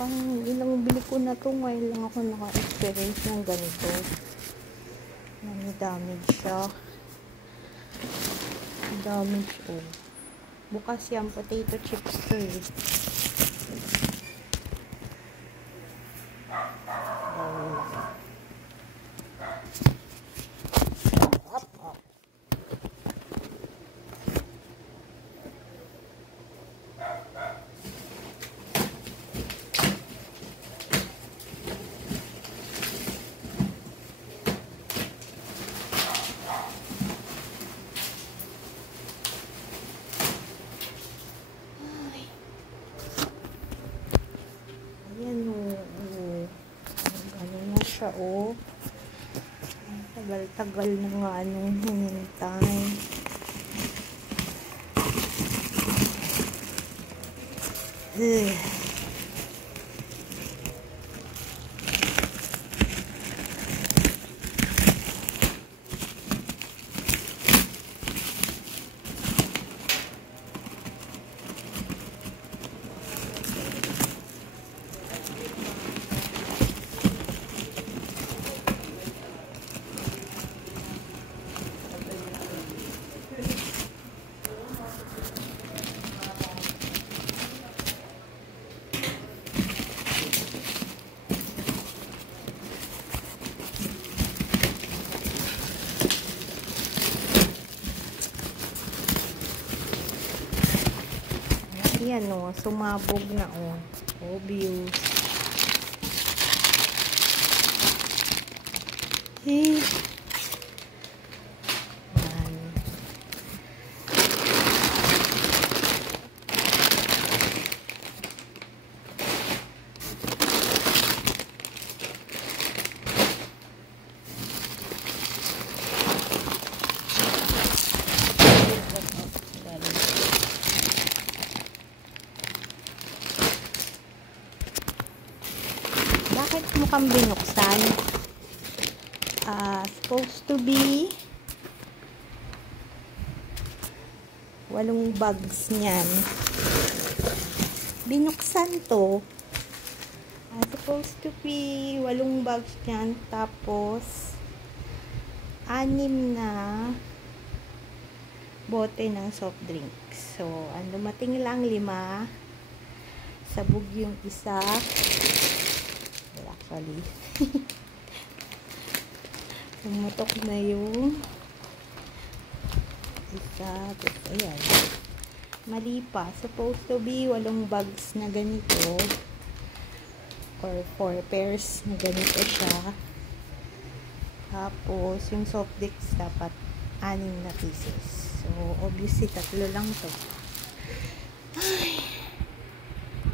Pang ilang bili ko na to, ngayon lang ako naka-experience ng ganito. Damage siya. Damage, oh. Bukas yan, potato chips to eh. Oh, tagal-tagal na nga nung hinintay. Yan o, sumabog na o. Obvious. Yan. Bakit mukhang binuksan? Supposed to be 8 bags niyan. Binuksan to. Supposed to be 8 bags niyan. Tapos 6 na bote ng soft drinks. So, ang dumating lang 5. Sabog yung isa. Actually. Tumutok na yung isa. Tapos, ayan. Mali pa. Supposed to be 8 bags na ganito. Or 4 pairs na ganito siya. Tapos, yung soft drinks dapat 6 na pieces. So, obviously, 3 lang to. Ay.